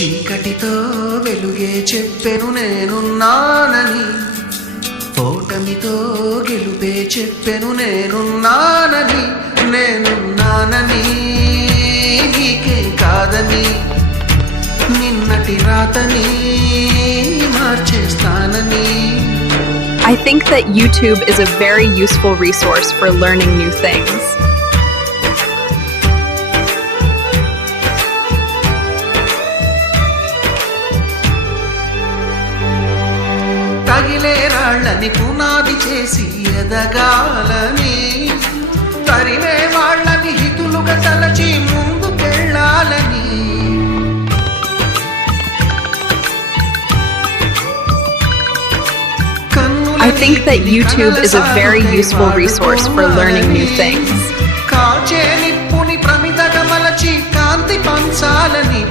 చీకటితో వెలుగే చెప్పెను నేనున్నానని, ఓటమితో గెలుపే చెప్పెను నేనున్నానని, నేనున్నానని నీకేం కాదని, నిన్నటి రాతని మార్చేస్తానని. I think that YouTube is a very useful resource for learning new things. తగిలే రాళ్ళని పునాది చేసి ఎదగాలని, తరిమే వాళ్ళని హితులుగా తలచి ముందుకెళ్ళాలని. I think that YouTube is a very useful resource for learning new things. కాచే నిప్పుని ప్రమిదగా మలచి కాంతి పంచాలని,